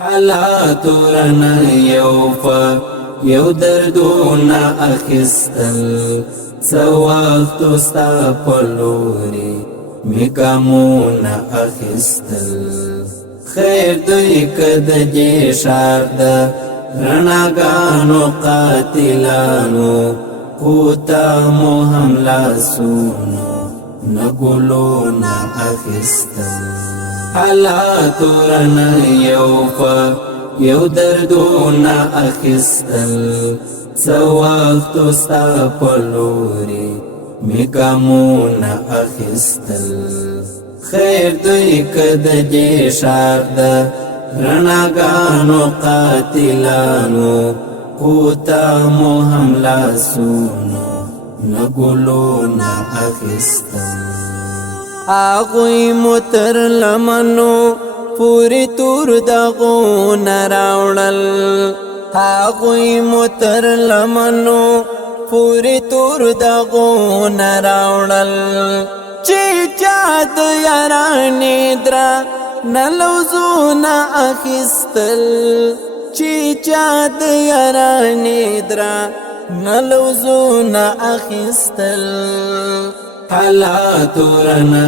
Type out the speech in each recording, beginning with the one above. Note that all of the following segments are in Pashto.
حالات رنا یو دردونا اخستل سوقت استا پلوری مکامونا اخستل خیر دوی کد جیشار دا رناگانو قاتلانو قوتا مو حملا سونو نگلونا اخستل حالات رنا یو دردونا اخستل سوقت استا پلوری مکامونا اخستل خیر دوی کد جیشار دا رناگانو قاتلانو قوتا مو حملا سونو نگلونا اخستل آغوی متر لمنو پوری تور دغون راوڑل آغوی متر لمنو پوری تور دغون راوڑل چی چاد یارانی درا نلوزون اخستل چی چاد یارانی درا نلوزون اخستل حالات رنا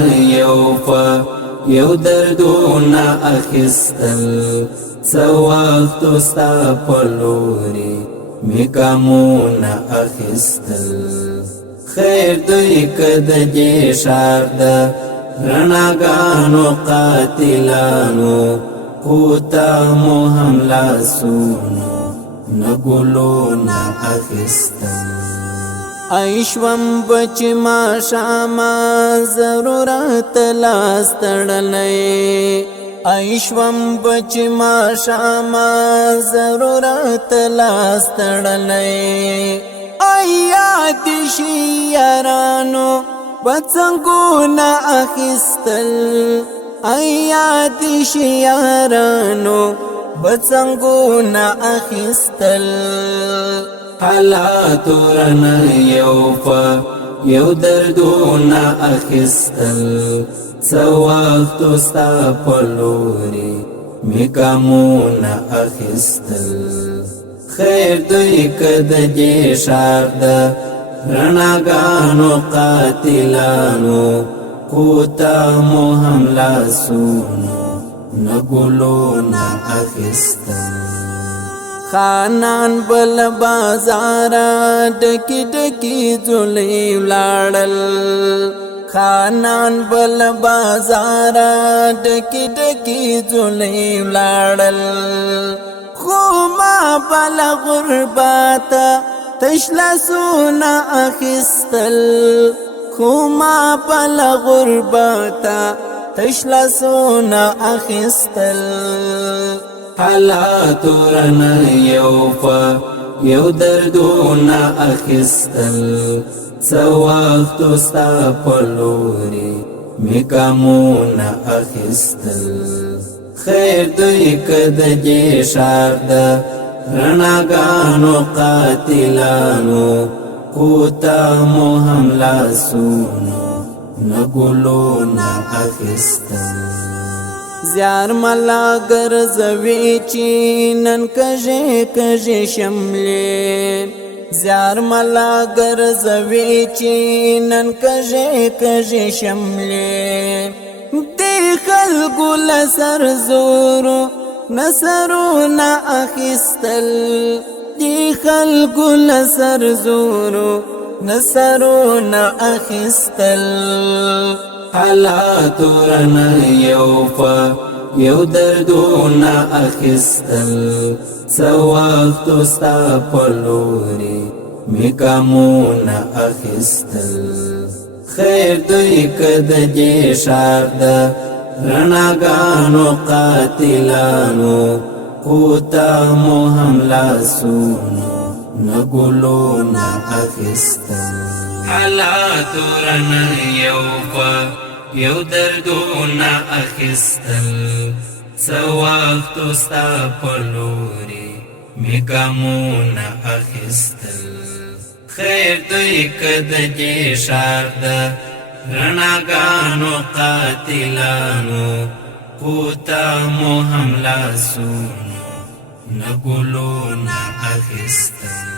یو دردونا اخستل سوقت استا پلوری مکامونا اخستل خیر دوی کد جیشار دا رناگانو قاتلانو قوتا مو حملا سونو نگلونا اخستل ایشوم بچ ما شاما ضرورت لاستڑلئی ایشوم بچ ما شاما ضرورت لاستڑلئی ایاد شیارانو بڅنګونا اخستل ایاد شیارانو بڅنګونا اخستل حالات رنا یو دردونا اخستل سوقت استا پلوری مکامونا اخستل خیر دوی کد جیشار دا رناگانو قاتلانو قوتا مو حملا سونو نگلونا اخستل خانان بل بازارا ډکی ډکی ځولې ولاړل خانان بل بازارا ډکی ډکی ځولې ولاړل خو ما بل غربات تشلسونا اخستل خو ما بل غربات تشلسونا اخستل حالات رنا یو دردونا اخستل سوقت استا پلوری مکامونا اخستل خیر دوی کد جیشار دا رناگانو قاتلانو قوتا مو حملا سونو نگلونا اخستل زیار ملا گرزوی چینن کجے کجے شملے زیار ملا گرزوی چینن کجے کجے شملے دی خلقو لسر زورو نصرو نا اخستل دی خلقو لسر زورو نصرو نا اخستل حالات رنا یو دردونا اخستل سوقت استا پلوری مکامونا اخستل خیر دوی کد جیشار دا رناگانو قاتلانو قوتا مو حملا سونو نگلونا اخستل حالات رنا یو دردونا اخستل سوقت استا پلوری مکامونا اخستل خیر دوی کد جیشار دا رناگانو قاتلانو پوتا مو هم لاسونو نګلو نه اخیستل